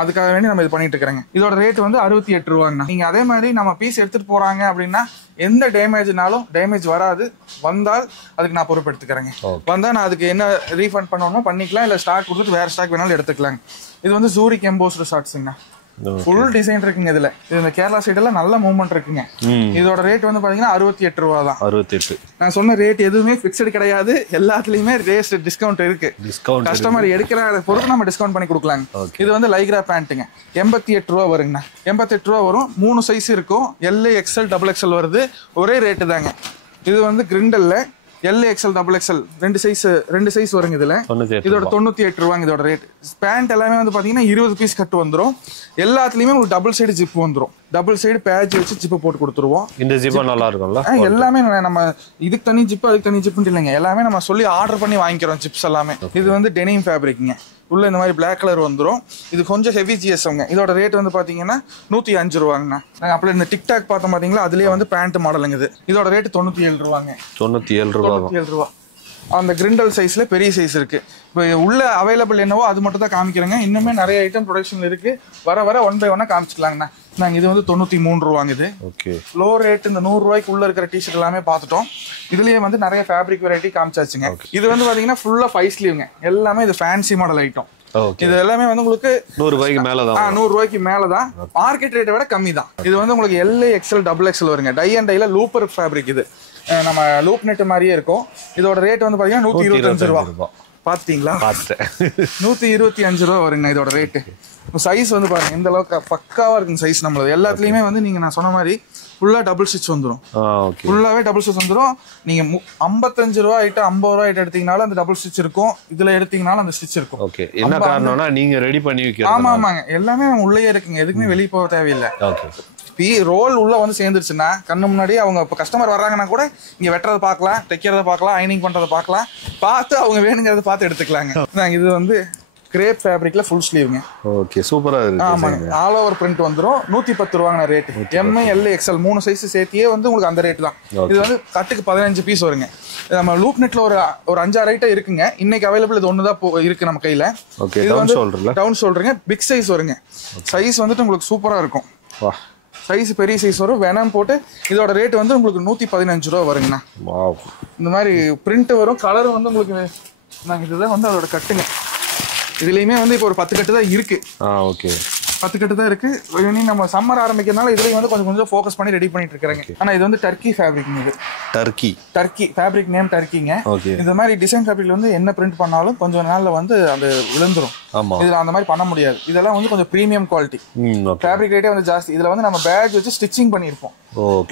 அதுக்காக வேண்டி நம்ம இது பண்ணிட்டு இருக்கிறோங்க. இதோட ரேட் வந்து 68 ரூபாங்கண்ணா. நீங்க அதே மாதிரி நம்ம பீஸ் எடுத்துட்டு போறாங்க அப்படின்னா எந்த டேமேஜ்னாலும் டேமேஜ் வராது. வந்தால் அதுக்கு நான் பொறுப்பெடுத்துக்கிறேங்க. வந்தா நான் அதுக்கு என்ன ரீஃபண்ட் பண்ணணுமோ பண்ணிக்கலாம், இல்ல ஸ்டாக் கொடுத்துட்டு வேற ஸ்டாக் வேணாலும் எடுத்துக்கலாங்க. இது வந்து ஜூரிக் எம்போஸ்டு ஷார்ட்ஸுங்கண்ணா. ஃபுல் டிசைன் இருக்குங்க. இதுல இந்த கேரளா சைடுல நல்ல மூவ்மெண்ட் இருக்குங்க. இதோட ரேட் வந்து பாத்தீங்கன்னா 68 ரூபா தான். 68. நான் சொன்ன ரேட் எதுவுமே பிக்ஸ்டு கிடையாது. எல்லாத்துலயுமே ரேஸ் டிஸ்கவுண்ட் இருக்கு. கஸ்டமர் எடுக்கிற பொறுத்து நம்ம டிஸ்கவுண்ட் பண்ணி கொடுக்கலாங்க. இது வந்து லைக்ரா பேண்ட்டுங்க. 88 ரூபா வருங்கண்ணா. 88 ரூபா வரும். 3 சைஸ் இருக்கும். எல் எக்ஸ்எல் டபுள் எக்ஸ்எல் வருது. ஒரே ரேட்டு தாங்க. இது வந்து கிரிண்டல்ல எல் எக்ஸ்எல் டபுள் எக்ஸ்எல் ரெண்டு சைஸ் வருங்க. இதுல இதோட 98 ரூபாங்க இதோட ரேட். பேண்ட் எல்லாமே வந்து பாத்தீங்கன்னா 20 பீஸ் கட்டு வந்துடும். எல்லாத்துலயுமே உங்களுக்கு டபுள் சைடு ஜிப் வந்துடும். டபுள் சைடு பேட்ச் வச்சு ஜிப் போட்டு கொடுத்துருவோம். இந்த ஜிப் நல்லா இருக்கும்ல. எல்லாமே நம்ம இதுக்கு தனி ஜிப் அதுக்கு தனி ஜிப்னு இல்லைங்க. எல்லாமே நம்ம சொல்லி ஆர்டர் பண்ணி வாங்கிக்கிறோம் ஜிப்ஸ் எல்லாமே. இது வந்து டெனிம் ஃபேப்ரிக்ங்க. உள்ள இந்த மாதிரி பிளாக் கலர் வந்துடும். இது கொஞ்சம் ஹெவி ஜிஎஸ்ங்க. இதோட ரேட் வந்து பாத்தீங்கன்னா 105 ரூபாங்கண்ணா. நாங்க அப்படி இந்த டிக்டாக் பார்த்தோம் பாத்தீங்களா, அதுலயே வந்து பேண்ட் மாடலுங்க. இது இதோட ரேட் 97 ரூபாங்க. 97 ரூபா. அந்த கிரிண்டல் சைஸ்ல பெரிய சைஸ் இருக்கு. இப்போ உள்ள அவைலபிள் என்னவோ அது மட்டும் தான் காமிக்கிறேங்க. இன்னுமே நிறைய ஐட்டம் ப்ரொடக்ஷன்ல இருக்கு. வர வர 1 by 1 காமிச்சிக்கலாங்கண்ணா. நாங்க இது வந்து 93 ரூபாங்க. இது லோ ரேட். இந்த 100 ரூபாய்க்கு உள்ள இருக்கிற டிஷர்ட் எல்லாமே பார்த்துட்டோம். இதுலயே வந்து நிறைய ஃபேப்ரிக் வெரைட்டி காமிச்சாச்சுங்க. இது வந்து பாத்தீங்கன்னா ஃபுல்லா 5 ஸ்லீவ்ங்க. எல்லாமே இது ஃபேன்சி மாடல் ஐட்டம். இது எல்லாமே வந்து உங்களுக்கு 100 ரூபாய்க்கு மேலதான். 100 ரூபாய்க்கு மேலதான். மார்க்கெட் ரேட்டை விட கம்மி தான். இது வந்து உங்களுக்கு எல் எக்ஸ்எல் டபுள் எக்ஸ்எல் வருங்க. டை அண்ட் டைல லூப்பர் ஃபேப்ரிக். இது நம்ம லூப் நெட் மாதிரியே இருக்கும். இதோட ரேட் வந்து பாத்தீங்கன்னா 125 ரூபா. பாத்தீங்களா? 125 ரூபா வருங்க இதோட ரேட்டு. சைஸ் வந்து பாருங்க எந்த அளவுக்கு பக்காவா இருக்குங்க சைஸ். நம்மளது எல்லாத்துலயுமே வந்து நீங்க நான் சொன்ன மாதிரி ஃபுல்லா டபுள் ஸ்டிச் வந்துடும். ஃபுல்லாவே டபுள் ஸ்டிச் வந்துடும். நீங்க 55 ரூபா ஐட்டம் 50 ரூபா ஐட்டம் எடுத்தீங்கனாலும் அந்த டபுள் ஸ்டிச் இருக்கும். இதுல எடுத்தீங்கனாலும் அந்த ஸ்டிச் இருக்கும். என்ன காரணம்னா நீங்க ரெடி பண்ணி வைக்கிறீங்க. ஆமா ஆமாங்க. எல்லாமே உள்ளே இருக்குங்க. எதுக்குமே வெளியே போக தேவையில்லை. ரோல் உள்ள வந்து சேர்ந்துருச்சுன்னா கண்ணு முன்னாடி அவங்க இப்போ கஸ்டமர் வர்றாங்கன்னா கூட இங்க வெட்டுறதை பார்க்கலாம், தைக்கிறத பார்க்கலாம், ஐனிங் பண்றதை பார்க்கலாம். பார்த்து அவங்க வேணுங்கிறத பார்த்து எடுத்துக்கலாங்க. இது வந்து கிரேப் ஃபேப்ரிக்ல ஃபுல் ஸ்லீவ்ங்க. ஓகே, சூப்பரா இருக்கு. ஆமாங்க. ஆல் ஓவர் பிரிண்ட் வந்துரும். 110 ரூபாங்க rate. M L XL 3 size சேர்த்தியே வந்து உங்களுக்கு அந்த ரேட் தான். இது வந்து கட்டுக்கு 15 பீஸ் வருங்க. நம்ம லூப் நெட்ல ஒரு 5-6 ஐட்டம் இருக்குங்க. இன்னைக்கு அவைலபிள் இது ஒண்ணுதான் இருக்கு நம்ம கையில. இது வந்து டவுன் ஷோல்டருங்க. பிக் சைஸ் வருங்க. சைஸ் வந்துட்டு உங்களுக்கு சூப்பரா இருக்கும். சைஸ் பெரிய சைஸ் வரும். வேணாம் போட்டு இதோட ரேட் வந்து உங்களுக்கு 115 ரூபா வருங்கண்ணா. இந்த மாதிரி பிரிண்ட் வரும். கலர் வந்து உங்களுக்கு நாங்க இதுதான் வந்து அதோட கட்டுங்க. இதுலயுமே வந்து இப்போ ஒரு 10 கட்டு தான் இருக்கு. 10 கட்டு தான் இருக்கு. நம்ம சம்மர் ஆரம்பிக்கிறதுனால இதுலயும் வந்து கொஞ்சம் கொஞ்சம் ஃபோக்கஸ் பண்ணி ரெடி பண்ணிட்டு இருக்காங்க. ஆனா இது வந்து டர்க்கி ஃபேப்ரிக். இது டர்க்கி ஃபேப்ரிக் நேம் டர்க்கிங்க. இந்த மாதிரி டிசைன் ஃபேப்ரிக்ல வந்து என்ன பிரிண்ட் பண்ணாலும் கொஞ்சம் நாள்ல வந்து அது விழுந்துரும். இதுல அந்த மாதிரி பண்ண முடியாது. இதெல்லாம் வந்து கொஞ்சம் பிரீமியம் குவாலிட்டி. ஃபேப்ரிக் ரேட்டே வந்து ஜாஸ்தி. இதுல வந்து நம்ம பேட்ச் வச்சு ஸ்டிச்சிங் பண்ணிருப்போம்.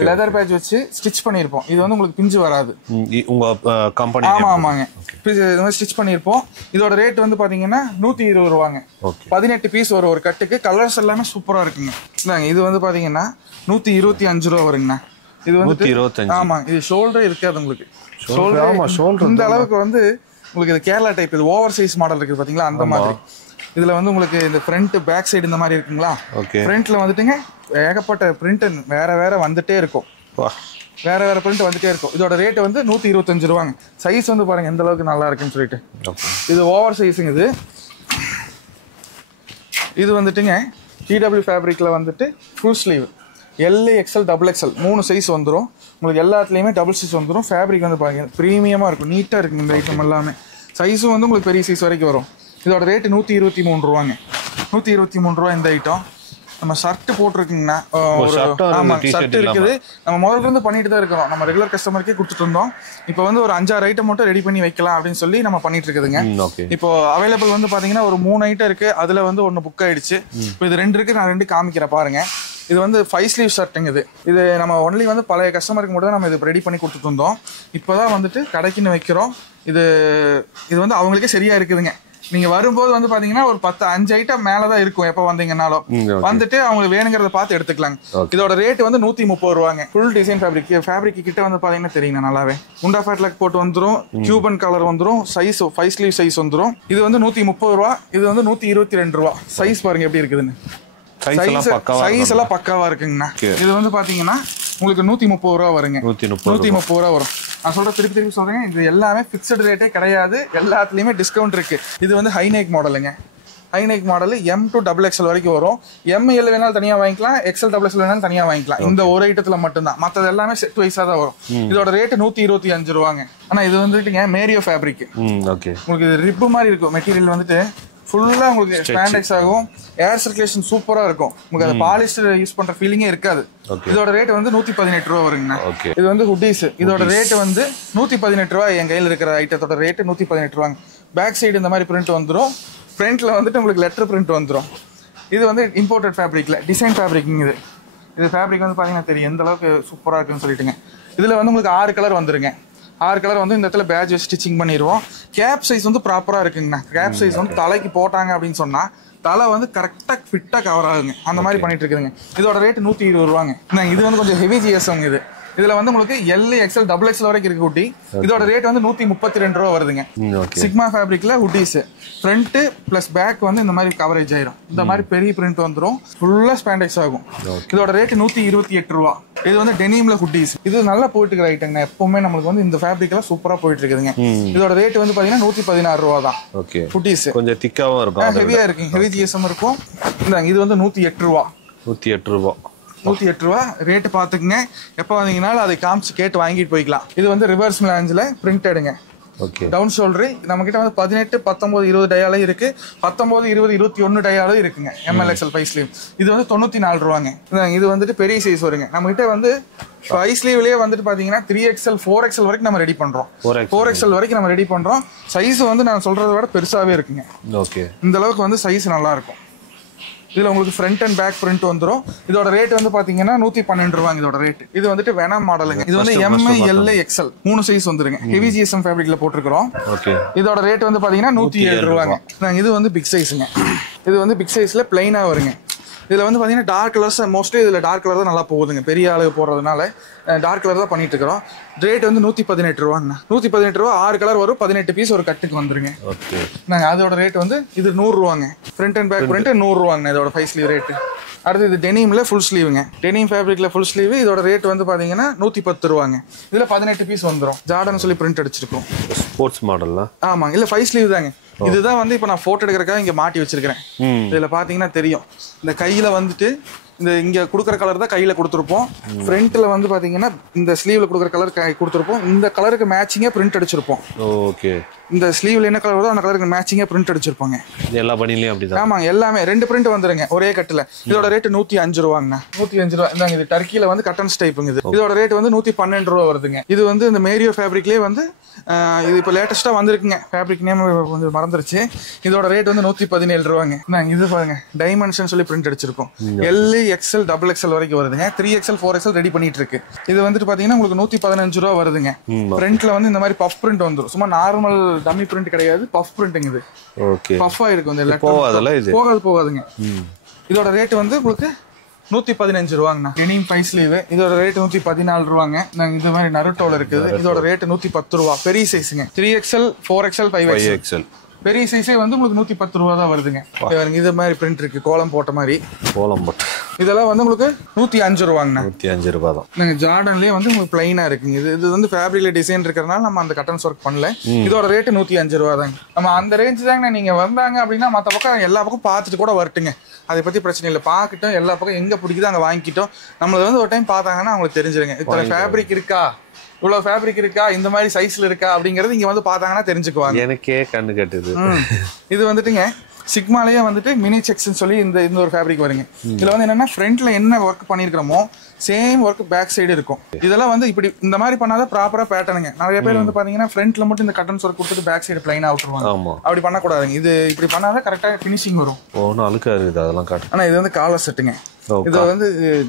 லெதர் பேட்ச் வச்சு ஸ்டிச் பண்ணிருப்போம். இது வந்து உங்களுக்கு பிஞ்சு வராது. உங்க கம்பெனி. ஆமா ஆமாங்க. இது மாதிரி ஸ்டிச் பண்ணிருப்போம். இதோட ரேட் வந்து பாத்தீங்கன்னா 120 ரூபாங்க. 18 பீஸ் வரும் ஒரு கட்டுக்கு. கலர்ஸ் எல்லாமே சூப்பரா இருக்குங்க. இது வந்து பாத்தீங்கன்னா 125 ரூபா வருங்கண்ணா. இது வந்து ஆமா. இது ஷோல்டர் இருக்காது உங்களுக்கு. ஷோல்டர் இந்த அளவுக்கு வந்து உங்களுக்கு இது கேரளா டைப். இது ஓவர் சைஸ் மாடல் இருக்குது பாத்தீங்களா, அந்த மாதிரி. இதுல வந்து உங்களுக்கு இந்த ஃப்ரண்ட் பேக் சைடு இந்த மாதிரி இருக்குங்களா. ஃப்ரண்ட்ல வந்துட்டுங்க ஏகப்பட்ட பிரிண்ட் வேற வேற வந்துட்டே இருக்கும். வேற வேற பிரிண்ட் வந்துட்டே இருக்கும். இதோட ரேட் வந்து 125 ரூபாங்க. சைஸ் வந்து பாருங்க எந்த அளவுக்கு நல்லா இருக்குன்னு சொல்லிட்டு. இது ஓவர் சைஸுங்க. இது வந்துட்டுங்க டிடபிள்யூ ஃபேப்ரிக்ல வந்துட்டு full sleeve L XL double XL 3 size வந்துடும். உங்களுக்கு எல்லாத்துலேயுமே டபுள் சைஸ் வந்துடும். ஃபேப்ரிக் வந்து பாருங்க ப்ரீமியமாக இருக்கும். நீட்டாக இருக்குங்க இந்த ஐட்டம் எல்லாமே. சைஸும் வந்து உங்களுக்கு பெரிய சைஸ் வரைக்கும் வரும். இதோட ரேட்டு 123 ரூபாங்க. 123 ரூபா இந்த ஐட்டம். நம்ம ஷர்ட் போட்டிருக்கீங்கன்னா ஷர்ட் இருக்குது. நம்ம முதல்ல இருந்து பண்ணிட்டு தான் இருக்கிறோம். நம்ம ரெகுலர் கஸ்டமருக்கே கொடுத்துட்டு இருந்தோம். இப்போ வந்து ஒரு 5-6 ஐட்டம் மட்டும் ரெடி பண்ணி வைக்கலாம் அப்படின்னு சொல்லி நம்ம பண்ணிட்டு இருக்குதுங்க. இப்போ அவைலபிள் வந்து பாத்தீங்கன்னா ஒரு 3 ஐட்டம் இருக்கு. அதுல வந்து 1 புக் ஆயிடுச்சு. இப்போ இது 2 இருக்கு. நான் 2 காமிக்கிறேன் பாருங்க. இது வந்து 5 ஸ்லீவ் ஷர்ட்டுங்க. இது நம்ம ஒன்லி வந்து பழைய கஸ்டமருக்கு மட்டும் தான் நம்ம இது ரெடி பண்ணி கொடுத்துட்டு இருந்தோம். இப்போதான் வந்துட்டு கடைக்குன்னு வைக்கிறோம். இது வந்து அவங்களுக்கே சரியா இருக்குதுங்க. நீங்க வரும்போது வந்து பாத்தீங்கன்னா ஒரு 5 ஐட்டம் மேலதான் இருக்கும். எப்ப வந்தீங்கன்னாலும் வந்துட்டு அவங்களுக்கு வேணுங்கிறத பார்த்து எடுத்துக்கலாங்க. இதோட ரேட் வந்து 130 ரூபாங்க. ஃபுல் டிசைன் ஃபேப்ரிக் கிட்ட வந்து பாத்தீங்கன்னா தெரியுங்க நல்லாவே. உண்டா ஃபேட்லாக் போட்டு வந்துரும். கியூபன் கலர் வந்துரும். சைஸ் 5 ஸ்லீவ் சைஸ் வந்துரும். இது வந்து 130 ரூபா. இது வந்து 122 ரூபா. சைஸ் பாருங்க எப்படி இருக்குதுன்னு. சைஸ் எல்லாம் பக்காவா இருக்குங்கண்ணா. இது வந்து பாத்தீங்கன்னா உங்களுக்கு 130 ரூபா வருங்க. 130 ரூபா வரும். நான் சொல்ற திருப்பி சொல்றேன். இது எல்லாமே பிக்சட் ரேட்டே கிடையாது. எல்லாத்துலயுமே டிஸ்கவுண்ட் இருக்கு. இது வந்து ஹைநெக் மாடலுங்க. High neck model M to XXL வரைக்கும் வரும். ML வேணாலும் தனியா வாங்கிக்கலாம். XL XXL வேணாலும் தனியா வாங்கிக்கலாம். இந்த ஒரு ஐட்டத்துல மட்டும்தான். மற்றது எல்லாமே செட் வைஸா தான் வரும். இதோட ரேட் 125 ரூபாங்க. ஆனா இது வந்துட்டுங்க மேரியோ ஃபேப்ரிக். உங்களுக்கு இது ரிப்பு மாதிரி இருக்கும். மெட்டீரியல் வந்துட்டு ஃபுல்லா உங்களுக்கு ஸ்பாண்டெக்ஸ் ஆகும். ஏர் சர்க்குலேஷன் சூப்பரா இருக்கும். உங்களுக்கு அந்த பாலிஸ்டர் யூஸ் பண்ற ஃபீலிங்கே இருக்காது. இதோட ரேட் வந்து 118 ரூபா வருங்கண்ணா. இது வந்து ஹுட்டீஸ். இதோட ரேட் வந்து 118 ரூபா. என் கையில் இருக்கிற ஐட்டத்தோட ரேட் 118 ரூபாங்க. பேக் சைடு இந்த மாதிரி பிரிண்ட் வந்துடும். ஃப்ரண்ட்ல வந்துட்டு உங்களுக்கு லெட்டர் பிரிண்ட் வந்துடும். இது வந்து இம்போர்ட்டட் ஃபேப்ரிக்ல டிசைன் ஃபேப்ரிக். இது ஃபேப்ரிக் வந்து பாத்தீங்கன்னா தெரியும் எந்த அளவுக்கு சூப்பரா இருக்குன்னு சொல்லிட்டுங்க. இதுல வந்து உங்களுக்கு 6 கலர் வந்துருங்க. 6 கலர் வந்து இந்த இடத்துல பேட்ச் ஸ்டிச்சிங் பண்ணிடுவோம். கேப் சைஸ் வந்து ப்ராப்பரா இருக்குங்கண்ணா. கேப் சைஸ் வந்து தலைக்கு போட்டாங்க அப்படின்னு சொன்னா தலை வந்து கரெக்டா ஃபிட்டா கவர் ஆகுங்க. அந்த மாதிரி பண்ணிட்டு இருக்குதுங்க. இதோட ரேட் 120 ரூபாங்க. இது வந்து கொஞ்சம் ஹெவி ஜிஎஸ்எம். இதுல வந்து உங்களுக்கு L XL XXL வரைக்கும் இருக்கு ஹுட்டி. இதோட ரேட் வந்து 132 ரூபா வருதுங்க. சிக்மா ஃபேப்ரிக்ல ஹுட்டிஸ் ஃப்ரண்ட் பிளஸ் பேக் வந்து இந்த மாதிரி கவரேஜ் ஆயிரும். இந்த மாதிரி பெரிய பிரிண்ட் வந்துரும். ஃபுல்லா ஸ்பாண்டெக்ஸ் ஆகும். இதோட ரேட் 128 ரூபா. இது வந்து டெனிம்ல ஹுட்டிஸ். இது நல்லா போயிட்டு இருக்கிற ஐட்டங்க. எப்பவுமே நம்மளுக்கு வந்து இந்த ஃபேப்ரிக் எல்லாம் சூப்பரா போயிட்டு இருக்குதுங்க. இதோட ரேட் வந்து பாத்தீங்கன்னா 116 ரூபா தான். ஹுட்டிஸ் கொஞ்சம் திக்காவும் இருக்கும். ஹெவியா இருக்கு. ஹெவி ஜிஎஸ்எம் இருக்கும். இது வந்து 108 ரூபா. 108 ரூபா ரேட் பாத்துக்குங்க. எப்ப வந்தீங்கன்னாலும் அதை காமிச்சு கேட்டு வாங்கிட்டு போய்க்கலாம். இது வந்து ரிவர்ஸ் மிலாஞ்சில பிரிண்டடுங்க. Down shoulder. நம்ம கிட்ட வந்து 18, 19, 20 டயாலும் இருக்கு. 19, 20, 21 டயாலும் இருக்குங்க. ML XL 5 sleeve. இது வந்து 94 ரூபாங்க. இது வந்துட்டு பெரிய சைஸ் வருங்க. நம்ம கிட்ட வந்து 5 ஸ்லீவ்லயே வந்துட்டு பாத்தீங்கன்னா 3XL 4XL வரைக்கும் நம்ம ரெடி பண்றோம். 4XL வரைக்கும் நம்ம ரெடி பண்றோம். சைஸ் வந்து நான் சொல்றதை விட பெருசாவே இருக்குங்க. இந்த அளவுக்கு வந்து சைஸ் நல்லா இருக்கும். இதுல உங்களுக்கு ஃப்ரண்ட் அண்ட் பேக் பிரிண்ட் வந்துரும். இதோட ரேட் வந்து பாத்தீங்கன்னா 112 ரூபாங்க. இதோட ரேட். இது வந்துட்டு வெனம் மாடலுங்க. இது வந்து M, L, XL 3 சைஸ் வந்துருங்க. ஹெவி ஜிஎஸ்எம் ஃபேப்ரிக்ல போட்டுருக்கோம். இதோட ரேட் வந்து பாத்தீங்கன்னா 107 ரூபாங்க. இது வந்து பிக் சைஸ்ங்க. இது வந்து பிக் சைஸ்ல பிளைனா வருங்க. இதுல வந்து பாத்தீங்கன்னா டார்க் கலர்ஸ் மோஸ்ட்லி இதுல டார்க் கலர் தான் நல்லா போகுதுங்க. பெரிய ஆளு போடுறதுனால டார்க் கலர் தான் பண்ணிட்டு இருக்கிறோம். ரேட் வந்து 118 ரூபாங்க. 118 ரூபா. 6 கலர் வரும். 18 பீஸ் ஒரு கட்டுக்கு வந்துருங்க. அதோட ரேட் வந்து இது 100 ரூபாங்க. ஃப்ரண்ட் அண்ட் பேக் பிரிண்ட் 100 ரூபாங்க. இதோட 5 ஸ்லீவ் ரேட். அடுத்து இது டெனிம்ல ஃபுல் ஸ்லீவுங்க. டெனிம் ஃபேப்ரிக்ல ஃபுல் ஸ்லீவ். இதோட ரேட் வந்து பாத்தீங்கன்னா 110 ரூபாங்க. இதுல 18 பீஸ் வந்துரும். ஜார்டன் சொல்லி பிரிண்ட் அடிச்சிருக்கோம். ஸ்போர்ட்ஸ் மாடல்ல. ஆமாங்க. இல்ல 5 ஸ்லீவ் தாங்க. இதுதான் வந்து இப்ப நான் போட்டோ எடுக்கிறதுக்காக இங்க மாட்டி வச்சிருக்கேன். இதுல பாத்தீங்கன்னா தெரியும். இந்த கையில வந்துட்டு இந்த இங்க குடுக்குற கலர் தான் கையில கொடுத்துருப்போம். ஃப்ரண்ட்ல வந்து பாத்தீங்கன்னா இந்த ஸ்லீவ்ல கொடுக்குற கலர் கொடுத்துருப்போம். இந்த கலருக்கு மேட்சிங்கா பிரிண்ட் அடிச்சிருப்போம். இந்த ஸ்லீவ்ல என்ன கலர் வருதோ அந்த கலருக்கு மேட்சிங்கா பிரிண்ட் அடிச்சிருப்பாங்க. எல்லா பனிலையும் அப்படிதான். ஆமாங்க. எல்லாமே 2 பிரிண்ட் வந்துருங்க ஒரே கட்டுல. இதோட ரேட் 105 ரூபாங்கண்ணா. 105 ரூபா. இந்தாங்க இது டர்க்கில வந்து கட்டன்ஸ் டைப்புங்க. இதோட ரேட் வந்து 112 ரூபா வருதுங்க. இது வந்து இந்த மேரியோ ஃபேப்ரிக்லயே வந்து இது இப்போ லேட்டஸ்டா வந்திருக்குங்க. ஃபேப்ரிக் நேம் கொஞ்சம் மறந்துருச்சு. இதோட ரேட் வந்து 117 ரூபாங்க. இது பாருங்க டைமென்ஷன் சொல்லி பிரிண்ட் அடிச்சிருக்கோம். L XL XXL வரைக்கும் வருதுங்க. 3XL 4XL ரெடி பண்ணிட்டு இருக்கு. இது வந்துட்டு பாத்தீங்கன்னா உங்களுக்கு 115 ரூபா வருதுங்க. ஃப்ரண்ட்ல வந்து இந்த மாதிரி பஃப் பிரிண்ட் வந்துரும். சும்மா நார்மல் டம்மி பிரிண்ட் கிடையாது. பஃப் பிரிண்ட்ங்க. இது பஃபா இருக்கும். போகாதுங்க. இதோட ரேட் வந்து உங்களுக்கு 115 ரூபாங்கண்ணா. Denim 5 sleeve. இதோட ரேட் 114 ரூபாங்க. இது மாதிரி நருட்டோல இருக்குது. இதோட ரேட் 110 ரூபா. பெரிய சைஸுங்க. 3XL 4XL 5XL. பெரிய சைஸே வந்து உங்களுக்கு 110 ரூபா தான் வருதுங்க. இது மாதிரி பிரிண்ட் இருக்கு. கோலம் போட்ட மாதிரி. இதெல்லாம் வந்து உங்களுக்கு 105 ரூபாங்கண்ணா. 105 ரூபா தான். ஜார்டன்லயே வந்து உங்களுக்கு பிளைனா இருக்குங்க. இது வந்து ஃபேப்ரிக்ல டிசைன் இருக்கிறதுனால நம்ம அந்த கட்டன்ஸ் ஒர்க் பண்ணல. இதோட ரேட் 105 ரூபா தாங்க. நம்ம அந்த ரேஞ்ச் தாங்க. நீங்க வந்தாங்க அப்படின்னா மத்த பக்கம் எல்லா பக்கம் பார்த்துட்டு கூட வரட்டுங்க. அதை பத்தி பிரச்சனை இல்லை. பார்க்கிட்டோம் எல்லா பக்கம் எங்க பிடிக்குதோ அங்க வாங்கிக்கிட்டோம். நம்மள வந்து ஒரு டைம் பார்த்தாங்கன்னா அவங்களுக்கு தெரிஞ்சிருங்க. இத்தனை ஃபேப்ரிக் இருக்கா, இவ்வளவு ஃபேப்ரிக் இருக்கா, இந்த மாதிரி சைஸ்ல இருக்கா அப்படிங்கறது இங்க வந்து பார்த்தாங்கன்னா தெரிஞ்சுக்குவாங்க. எனக்கே கண்ணு கட்டுது. இது வந்துட்டுங்க சிக்மாலேயே வந்துட்டு மினி செக்ஸ்ன்னு சொல்லி இந்த ஒரு ஃபேப்ரிக் வருங்க. இதுல வந்து என்னன்னா ஃப்ரண்ட்ல என்ன ஒர்க் பண்ணிருக்கிறோமோ சேம் ஒர்க் பேக் சைடு இருக்கும். இதெல்லாம் வந்து இப்படி இந்த மாதிரி பண்ணாதான் ப்ராப்பரா பேட்டர்னுங்க. நிறைய பேர் வந்து பாத்தீங்கன்னா ஃப்ரண்ட்ல மட்டும் இந்த கட்டன்ஸ் ஒர்க் கொடுத்துட்டு பேக் சைடு பிளைனா விட்டுருவாங்க. அப்படி பண்ணக்கூடாதுங்க. இது இப்படி பண்ணாதான் கரெக்டா ஃபினிஷிங் வரும். அழுக்கா இருக்குது அதெல்லாம் காட்டு. ஆனா இது வந்து காலர் செட்டுங்க. இது வந்து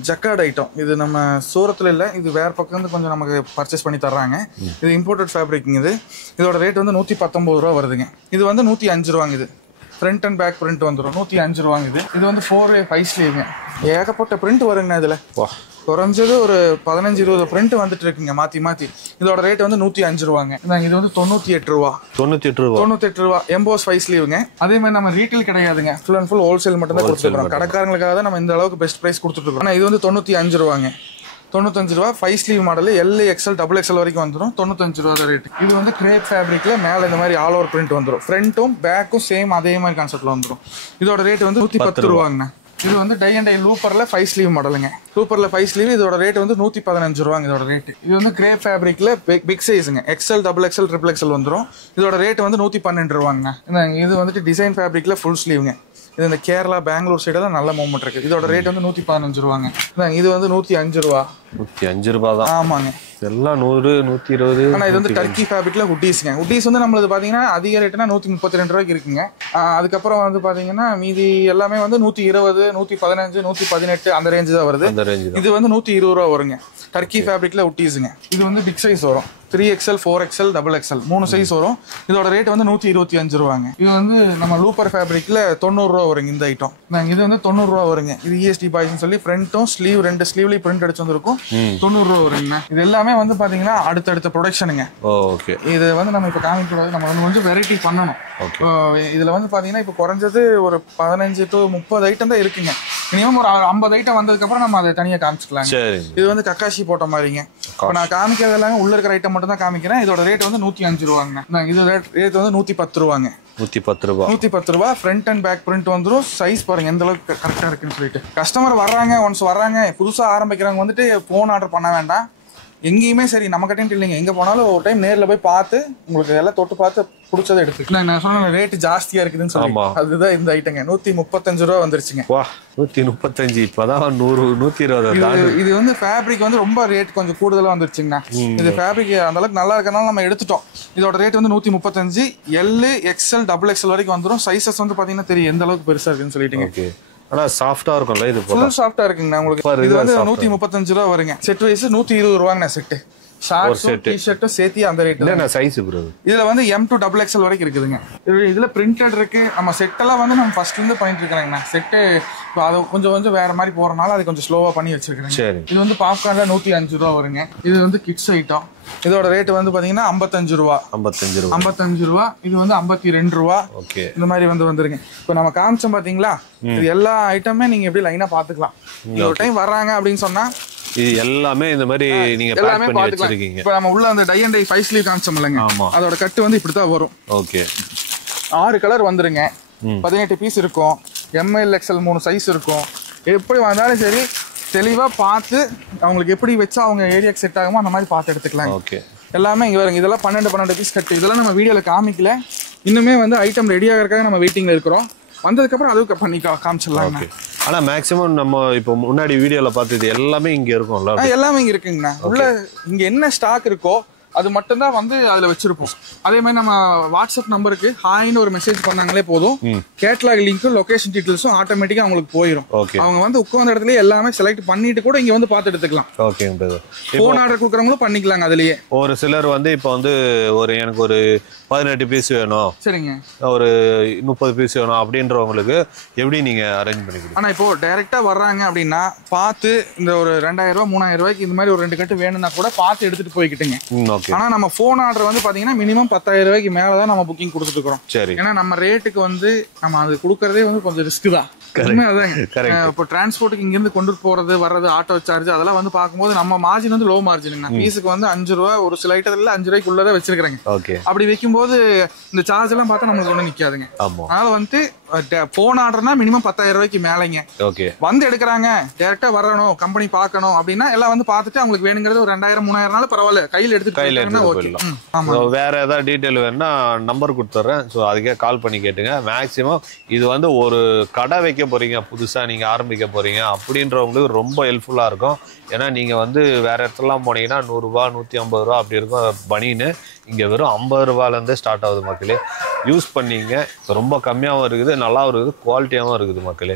ஜக்கார்ட் ஐட்டம். இது நம்ம சூரத்துல இல்ல, இது வேற பக்கம் வந்து கொஞ்சம் நமக்கு பர்ச்சேஸ் பண்ணி தர்றாங்க. இது இம்போர்ட்டட் ஃபேப்ரிக். இதோட ரேட் வந்து 119 ரூபா வருதுங்க. இது வந்து 105 ரூபாங்க. இது ஃப்ரண்ட் அண்ட் பேக் பிரிண்ட் வந்துடும். 105 ரூபாங்க. இது வந்து 4/5 ஸ்லீவ்ங்க. ஏகப்பட்ட பிரிண்ட் வருங்க. இதுல குறைஞ்சது ஒரு 15-20 பிரிண்ட் வந்துட்டு இருக்குங்க மாத்தி மாத்தி. இதோட ரேட் வந்து 105 ரூபாங்க. இது வந்து 98 ரூபா. 98 ரூபா எம்போஸ் 5 ஸ்லீவ்ங்க. அதே மாதிரி நம்ம ரீட்டைல் கிடையாதுங்க. ஃபுல் அண்ட் ஃபுல் ஹோல்சேல் மட்டும் தான் கொடுத்துருக்கோம். கடைக்காரங்களுக்காக தான் நம்ம இந்த அளவுக்கு பெஸ்ட் பிரைஸ் கொடுத்துட்டு இருக்கோம். ஆனா இது வந்து 95 ரூபாங்க. 95 ரூபா 5 sleeve model L XL double XL வரைக்கும் வந்துடும். 95 ரூபா ரேட். இது வந்து கிரேப் ஃபேப்ரிக்ல மேல இந்த மாதிரி ஆல் ஓவர் பிரிண்ட் வந்துடும். ஃப்ரண்ட்டும் பேக்கும் சேம் அதே மாதிரி கான்செப்ட்ல வந்துடும். இதோட ரேட் வந்து 110 ரூபாங்கண்ணா. இது வந்து டை அண்ட் டை லூப்பர்ல 5 ஸ்லீவ் மாடலுங்க. லூப்பர்ல 5 ஸ்லீவ். இதோட ரேட் வந்து 115 ரூபாங்க. இதோட ரேட். இது வந்து கிரேப் ஃபேப்ரிக்ல பிக் சைஸ்ங்க. XL double XL triple XL வந்துடும். இதோட ரேட் வந்து 112 ரூபாங்க. இது வந்துட்டு டிசைன் ஃபேப்ரிக்ல ஃபுல் ஸ்லீவ்ங்க. இது இந்த கேரளா பெங்களூர் சைடெல்லாம் நல்ல மூவ்மெண்ட் இருக்கு. இதோட ரேட் வந்து 115 ரூபாங்க. இது வந்து 105 ரூபா. 105 ரூபா தான். ஆமாங்க. எல்லாம் 100 120. ஆனா இது வந்து டர்க்கி ஃபேப்ரிக்ல ஹுட்டீஸ்ங்க. ஹுட்டீஸ் வந்து நம்மளுக்கு பாத்தீங்கன்னா அதிக ரேட்னா 132 ரூபாய்க்கு இருக்குங்க. அதுக்கப்புறம் வந்து பாத்தீங்கன்னா மீதி எல்லாமே வந்து 120 115 118 அந்த ரேஞ்ச் தான் வருது. இது வந்து 120 ரூபா வருங்க. டர்க்கி ஃபேப்ரிக்ல ஹுட்டீஸ்ங்க. இது வந்து பிக் சைஸ் வரும். 3XL 4XL double XL 3 size வரும். இதோட ரேட் வந்து 125 ரூபாங்க. இது வந்து நம்ம லூப்பர் ஃபேப்ரிக்ல 90 ரூபா வருங்க. இந்த ஐட்டம் இது வந்து 90 ரூபா வருங்க. இது ESD பாய்ஸ்னு சொல்லி ஃப்ரண்ட்டும் ஸ்லீவ் 2 ஸ்லீவ்லயும் பிரிண்ட் அடிச்சு வந்திருக்கும். 90 ரூபா வருங்க. இது எல்லாமே வந்து பாத்தீங்கன்னா அடுத்தடுத்த ப்ரொடக்ஷனுங்க. இது வந்து நம்ம இப்ப காமிக்க கூடாது. நம்ம கொஞ்சம் வெரைட்டி பண்ணணும். இதுல வந்து பாத்தீங்கன்னா இப்ப குறைஞ்சது ஒரு 15 to 30 ஐட்டம் தான் இருக்குங்க. மினிமம் ஒரு 50 ஐட்டம் வந்ததுக்கு அப்புறம் நம்ம அதை தனியா காமிச்சுக்கலாம். இது வந்து கக்காஷி போட்ட மாதிரிங்க. இப்ப நான் காமிக்கிறது எல்லாமே உள்ள இருக்கிற ஐட்டம் மட்டும் தான் காமிக்கிறேன். இதோட ரேட் வந்து 105 ரூபாங்க. இது ரேட் வந்து 110 ரூபாங்க. 110 ரூபா. ஃப்ரண்ட் அண்ட் பேக் பிரிண்ட் வந்துடும். சைஸ் பாருங்க எந்த அளவுக்கு கரெக்டா இருக்குன்னு சொல்லிட்டு. கஸ்டமர் வர்றாங்க, ஒன்ஸ் வர்றாங்க, புதுசா ஆரம்பிக்கிறவங்க வந்துட்டு போன் ஆர்டர் பண்ண வேண்டாம். எங்கேயுமே சரி நம்ம கிட்ட இல்லைங்க. எங்க போனாலும் ஒரு டைம் நேர்ல போய் பார்த்து உங்களுக்கு எல்லாம் தொட்டு பார்த்து பிடிச்சதை எடுத்துக்கலாம். நான் சொன்ன ரேட் ஜாஸ்தியா இருக்குதுன்னு சொல்லி அதுதான் இந்த ஐட்டங்க. 135 ரூபா வந்துருச்சுங்க. 135 இப்பதான் 100 120. இது வந்து ஃபேப்ரிக் வந்து ரொம்ப ரேட் கொஞ்சம் கூடுதலா வந்துருச்சுங்கண்ணா. இது ஃபேப்ரிக் அந்த அளவுக்கு நல்லா இருக்கனால நம்ம எடுத்துட்டோம். இதோட ரேட் வந்து 135. எல் எக்ஸ்எல் டபுள் எக்ஸ்எல் வரைக்கும் வந்துடும். சைஸஸ் வந்து பாத்தீங்கன்னா தெரியும் எந்த அளவுக்கு பெருசா இருக்குன்னு சொல்லிட்டீங்க. ஆனா சாஃப்ட்டா இருக்கும்ல. இது ஃபுல் சாஃப்ட்டா இருக்குங்க உங்களுக்கு. இது வந்து 135 ரூபா வருங்க. செட் வைஸ் 120 ரூபாங்க செட். ஷார்ட்ஸ் டி-ஷர்ட் சேர்த்து அந்த ரேட். என்ன சைஸ் ப்ரோ? இதுல வந்து M to டபுள் XL வரைக்கும் இருக்குதுங்க. இதுல பிரிண்டட் இருக்கு. நம்ம செட் எல்லாம் வந்து நம்ம ஃபர்ஸ்ட்ல இருந்து பண்ணிட்டு இருக்காங்கண்ணா. செட் அது கொஞ்சம் வேற மாதிரி போறனால அது கொஞ்சம் ஸ்லோவா பண்ணி வச்சிருக்கேன். இது வந்து பாப்கார்ன்ல 105 ரூபா வருங்க. இது வந்து கிட்ஸ் ஐட்டம். இதோட ரேட் வந்து பாத்தீங்கன்னா 55 ரூபா. 55 ரூபா. இது வந்து 52 ரூபா. இந்த மாதிரி வந்துருங்க. இப்ப நம்ம காமிச்சோம் பாத்தீங்களா, இது எல்லா ஐட்டமே நீங்க எப்படி லைனா பாத்துக்கலாம். ஒரு டைம் வர்றாங்க அப்படின்னு சொன்னா இது எல்லாமே இந்த மாதிரி நீங்க பேக் பண்ணி வச்சிருக்கீங்க. இப்ப நம்ம உள்ள அந்த டை அண்ட் டை 5 ஸ்லீவ் காமிச்சோம்லங்க, அதோட கட் வந்து இப்படி தான் வரும். ஓகே. 6 கலர் வந்துருங்க. 18 பீஸ் இருக்கும். ML XL 3 சைஸ் இருக்கும். எப்படி வந்தாலும் சரி தெளிவா பார்த்து அவங்களுக்கு எப்படி வச்சா அவங்க ஏரியாக்கு செட் ஆகுமோ அந்த மாதிரி பார்த்து எடுத்துக்கலாம். ஓகே. எல்லாமே இங்க வருங்க. இதெல்லாம் 12 பீஸ் கட்டு. இதெல்லாம் நம்ம வீடியோல காமிக்கல. இன்னுமே வந்து ஐட்டம் ரெடி ஆகிறதுக்காக நம்ம வெயிட்டிங்ல இருக்கிறோம். வந்ததுக்கு அப்புறம் அதுக்கு பண்ணி காமிச்சிடலாம். ஆனா மேக்ஸிமம் நம்ம இப்போ முன்னாடி வீடியோல பார்த்தது எல்லாமே இங்க இருக்கும்ல. எல்லாமே இங்க இருக்குங்கண்ணா. உள்ள இங்க என்ன ஸ்டாக் இருக்கோ அது மட்டும் தான் வந்து அதுல வச்சிருப்போம். அதே மாதிரி நம்ம வாட்ஸ்அப் நம்பருக்கு ஹாய்னு ஒரு மெசேஜ் பண்ணாங்களே போதும். கேட்டலாக் லிங்க்கும் லொகேஷன் டீடைல்ஸும் ஆட்டோமேட்டிக்கா அவங்களுக்கு போயிடும். அவங்க வந்து உட்கார்ந்த இடத்துல எல்லாமே செலக்ட் பண்ணிட்டு கூட இங்க வந்து பார்த்து எடுத்துக்கலாம். ஓகே. போன் ஆர்டர் கொடுக்குறவங்களும் பண்ணிக்கலாங்க. அதுலயே ஒரு சிலர் வந்து இப்போ வந்து எனக்கு ஒரு 18 பீஸ் வேணும், சரிங்க, ஒரு 30 பீஸ் வேணும் அப்படின்றவங்களுக்கு எப்படி நீங்க அரேஞ்ச் பண்ணிக்கலாம்? ஆனா இப்போ டைரக்டா வர்றாங்க அப்படின்னா பார்த்து இந்த ஒரு 2000 ரூபாய் 3000 ரூபாய்க்கு இந்த மாதிரி ஒரு 2 கட்டு வேணும்னா கூட பார்த்து எடுத்துட்டு போய்கிட்டுங்க. ஆனா நம்ம போன் ஆர்டர் வந்து பாத்தீங்கன்னா மினிமம் 10,000 ரூபாய்க்கு மேலதான் நம்ம புக்கிங் கொடுத்துட்டு இருக்கோம். ஏன்னா நம்ம ரேட்டுக்கு வந்து நம்ம அது கொடுக்கறதே வந்து கொஞ்சம் ரிஸ்க் தான். இப்போ டிரான்ஸ்போர்ட்டுக்கு இங்க இருந்து கொண்டு போறது வர்றது ஆட்டோ சார்ஜ் அதெல்லாம் வந்து பாக்கும்போது நம்ம மார்ஜின் வந்து லோ மார்ஜின். பீஸுக்கு வந்து 5 ரூபா, ஒரு சில ஐட்டத்துல 5 ரூபாய்க்குள்ளதான் வச்சிருக்காங்க. அப்படி வைக்கும்போது இந்த சார்ஜ் எல்லாம் பார்த்தா நம்மளுக்கு ஒண்ணு நிக்காதுங்க. அதனால வந்து போன் ஆர்டர்னா மினிமம் 10,000 ரூபாய்க்கு மேலைங்க. வந்து எடுக்கிறாங்க, டைரக்டா வரணும், கம்பெனி பாக்கணும் அப்படின்னா எல்லாம் வந்து பாத்துட்டு அவங்களுக்கு வேணுங்கிறது ஒரு 2000 3000 பரவாயில்ல கையில எடுத்துட்டு சென்னையில எடுத்துட்டு போயிடலாம். ஆமா. வேற ஏதாவது டீட்டெயில் வேணும்னா நம்பர் கொடுத்துட்றேன். ஸோ அதுக்கே கால் பண்ணி கேட்டுங்க. மேக்ஸிமம் இது வந்து ஒரு கடை வைக்க போறீங்க, புதுசா நீங்க ஆரம்பிக்க போறீங்க அப்படின்றவங்களுக்கு ரொம்ப ஹெல்ப்ஃபுல்லா இருக்கும். ஏன்னா நீங்க வந்து வேற இடத்துலலாம் போனீங்கன்னா 100 ரூபாய் 150 ரூபா அப்படி இருக்கும் பனின்னு. இங்க வெறும் 50 ரூபாயிலேருந்தே ஸ்டார்ட் ஆகுது மக்களே. யூஸ் பண்ணீங்க. ரொம்ப கம்மியாகவும் இருக்குது, நல்லாவும் இருக்குது, குவாலிட்டியாகவும் இருக்குது மக்களே.